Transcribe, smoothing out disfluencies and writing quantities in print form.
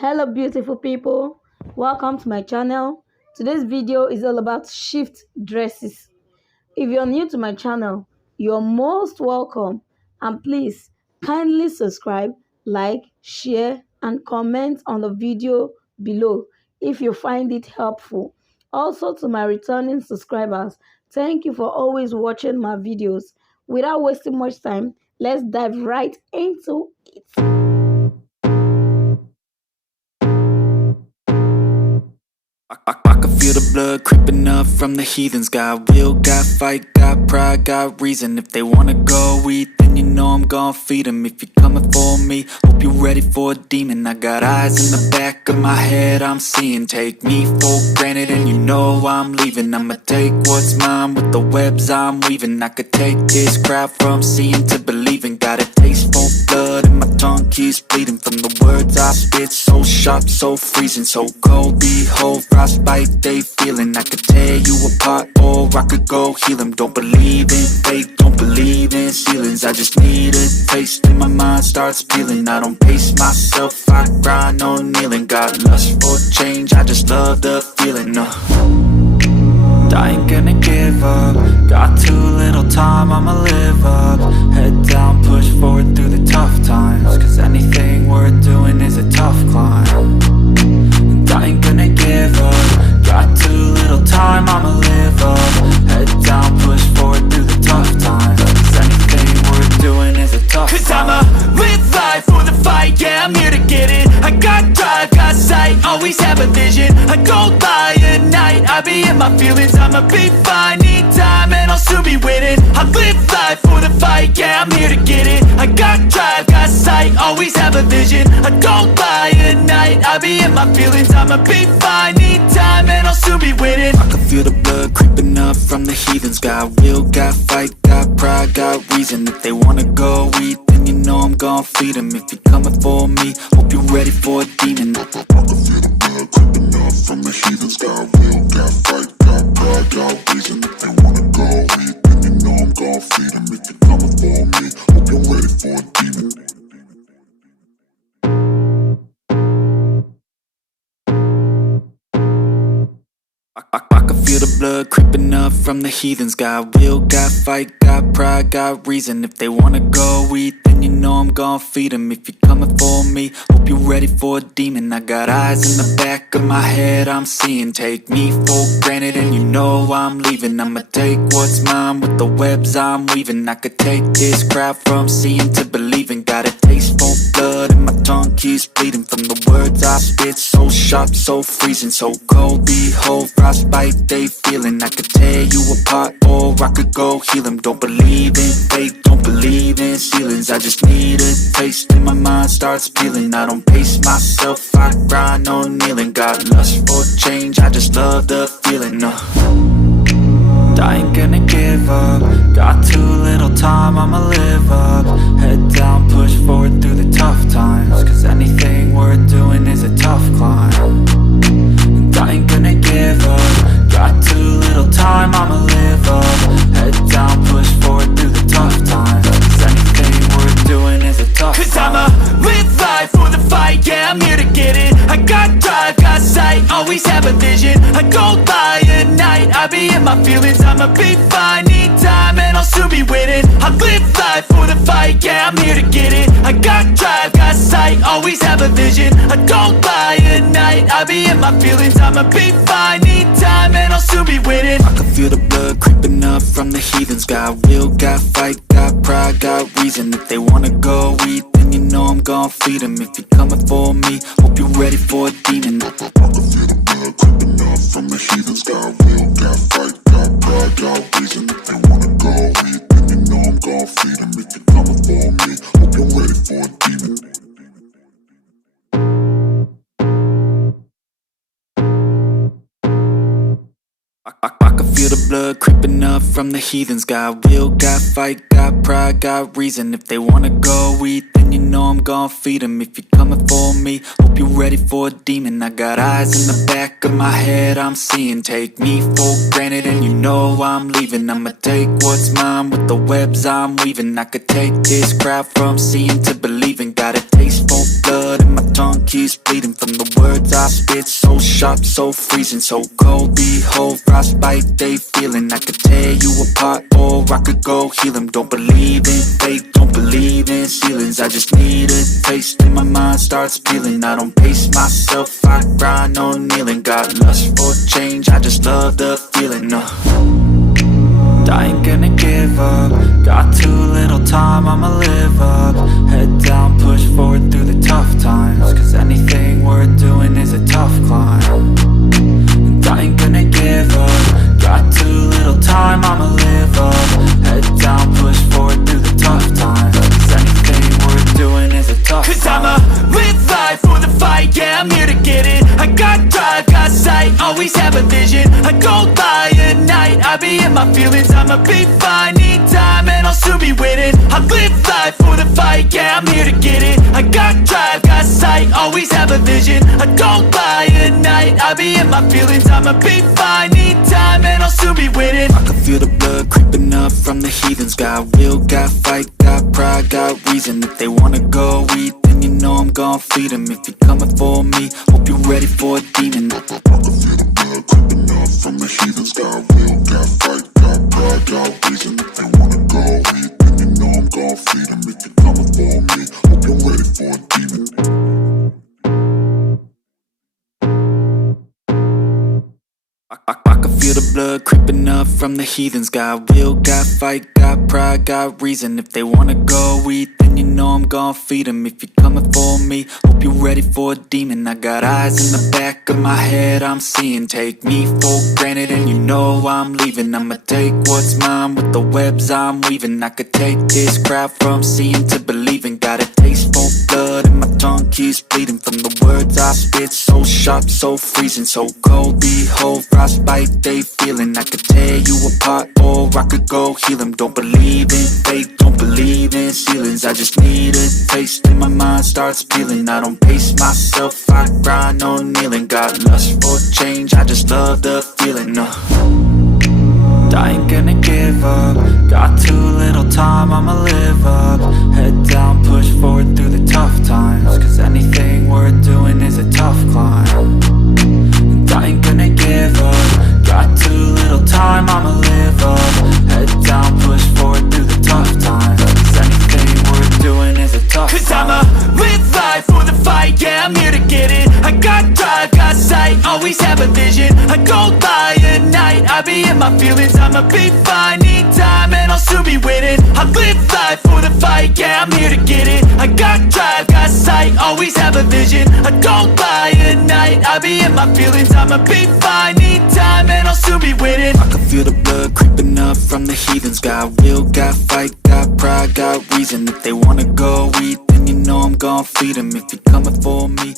Hello beautiful people, welcome to my channel. Today's video is all about shift dresses. If you're new to my channel, you're most welcome, and please kindly subscribe, like, share and comment on the video below if you find it helpful. Also, to my returning subscribers, thank you for always watching my videos. Without wasting much time, let's dive right into it. I can feel the blood creeping up from the heathens. Got will, got fight, got pride, got reason. If they wanna go eat, then you know I'm gon' feed them. If you're coming for me, hope you're ready for a demon. I got eyes in the back of my head, I'm seeing. Take me for granted and you know I'm leaving. I'ma take what's mine with the webs I'm weaving. I could take this crowd from seeing to believing. Got a taste for blood and my tongue keeps bleeding from the words I spit. So sharp, so freezing, so cold. Behold, frostbite they feeling. I could tear you apart or I could go heal them. Don't believe in fate, don't believe in ceilings. I just need a taste and my mind starts peeling. I don't pace myself, I grind on kneeling. Got lust for change, I just love the feeling. I ain't gonna give up. Got too little time, I'ma live up. Head down, push forward through the tough times. Cause anything worth doing is a tough climb. And I ain't gonna give up. Got too little time, I'ma live up. Head down, push forward through the tough times. Cause anything worth doing is a tough climb. Cause I'ma live life for the fight, yeah, I'm here to get it. I got drive, got sight, always have a vision. I don't lie at night, I be in my feelings. I'ma be fine, need time and I'll soon be winning. I live life for the fight, yeah, I'm here to get it. I got drive, got sight, always have a vision. I don't lie at night, I be in my feelings. I'ma be fine, need time and I'll soon be winning. I can feel the blood creeping up from the heathens. Got will, got fight, got pride, got reason. If they wanna go eat, then you know I'm gon' feed them. If you're coming for me, hope you're ready for a demon. I can feel the blood creeping up from the heathens. Got will, got fight, got pride, got reason. If they wanna go eat, then you know I'm gon' feed them. If you're coming for me, hope you're ready for a demon. I can feel the blood creeping up from the heathens. Got will, got fight, got pride, got reason. If they wanna go eat, then you know I'm gon' feed them. If you're coming for me, hope you're ready for a demon. I got eyes in the back of my head, I'm seeing. Take me for granted and you know I'm leaving. I'ma take what's mine with the webs I'm weaving. I could take this crowd from seeing to believing. Got a taste for blood and my tongue keeps bleeding from the words I spit. So sharp, so freezing, so cold. Behold, frostbite they feeling. I could tear you apart or I could go heal them. Don't believe in fate, don't believe in ceilings. I just need a taste and my mind starts peeling. I don't pace myself, I grind on kneeling. Got lust for change, I just love the feeling. I ain't gonna give up. Got too little time, I'ma live up. Head down, push forward through the tough times. Cause anything worth doing is a tough climb. And I ain't gonna give up. Got too little time, I'ma live up. Head down, push forward through the tough times. Cause anything worth doing is a tough climb. Cause I'ma live life for the fight, yeah, I'm here to get it. I got drive, got sight, always have a vision. I don't lie at night, I be in my feelings. I'ma be fine, need time and I'll soon be winning. I live life for the fight, yeah, I'm here to get it. I got drive, got sight, always have a vision. I don't lie at night, I be in my feelings. I'ma be fine, need time and I'll soon be winning. I can feel the blood creeping up from the heathens. Got will, got fight, got pride, got reason. If they wanna go eat, then you know I'm gon' feed them. If you're coming for me, hope you're ready for a demon. I can feel the blood creeping up from the heathens. Got will, got fight, got pride, got reason. If they wanna go eat, then you know I'm gon' feed them. If you're coming for me, hope you're ready for a demon. I can feel the blood creeping up from the heathens. Got will, got fight, got pride, got reason. If they wanna go eat, then you know I'm gon' feed them. If you're coming for me, hope you're ready for a demon. I got eyes in the back of my head, I'm seeing. Take me for granted and you know I'm leaving. I'ma take what's mine with the webs I'm weaving. I could take this crowd from seeing to believing. Got a taste for blood and my tongue keeps bleeding from the words I spit. So sharp, so freezing, so cold. Behold, frostbite they feeling. I could tear you apart or I could go heal them. Don't believe in fate, don't believe in ceilings. I just need a taste and my mind starts peeling. I don't pace myself, I grind on kneeling. Got lust for change, I just love the feeling. I ain't gonna give up. Got too little time, I'ma live up. Head down, push forward through the tough times. Cause anything worth doing is a tough climb. And I ain't gonna give up. Got too little time, I'ma live up. Head down, push forward through the tough times. Cause anything worth doing is a tough climb. Cause I'ma live life for the fight, yeah, I'm here to get it. I got drive, got sight, always have a vision. I go by at night, I be in my feelings. I'ma be fine, need time and I'll soon be winning. I live life for the fight, yeah, I'm here to get it. I got drive, got sight, always have a vision. I don't lie at night, I be in my feelings. I'ma be fine, need time and I'll soon be winning. I can feel the blood creeping up from the heathens. Got will, got fight, got pride, got reason. If they wanna go eat, then you know I'm gon' feed them. If you're coming for me, hope you're ready for a demon. I can feel the blood creeping up from the heathens. Got will, got fight, got pride, got reason. If they wanna go eat, then you know I'm gon' feed them. If you're coming for me, hope you're ready for a demon. I can feel the blood creeping up from the heathens. Got will, got fight, got pride, got reason. If they wanna go eat, then you know I'm gon' feed them. If you're coming for me, hope you're ready for a demon. I got eyes in the back of my head, I'm seeing. Take me for granted and you know I'm leaving. I'ma take what's mine with the webs I'm weaving. I could take this crowd from seeing to believing. Got a taste for blood and my tongue keeps bleeding from the words I spit. So sharp, so freezing, so cold. Behold, frostbite they feeling. I could tear you apart or I could go heal them. Don't believe in fate, don't believe in ceilings. I just need a taste and my mind starts peeling. I don't pace myself, I grind on kneeling. Got lust for change, I just love the feeling. I ain't gonna give up. Got too little time, I'ma live up. Head down, push forward through the tough times. Cause anything worth doing is a tough climb. And I ain't gonna give up. Got too little time, I'ma live up. Head down, push forward through the tough times. Cause anything worth doing is a tough climb. Cause I'ma live life for the fight, yeah, I'm here to get it. I got drive, got sight, always have a vision. I go by at night, I be in my feelings. I'ma be fine, need time and I'll soon be winning. I live life for the fight, yeah, I'm here to get it. I got drive, got sight, always have a vision. I don't lie at night, I be in my feelings. I'ma be fine, need time and I'll soon be winning. I can feel the blood creeping up from the heathens. Got will, got fight, got pride, got reason. If they wanna go eat, then you know I'm gon' feed them. If you're coming for me,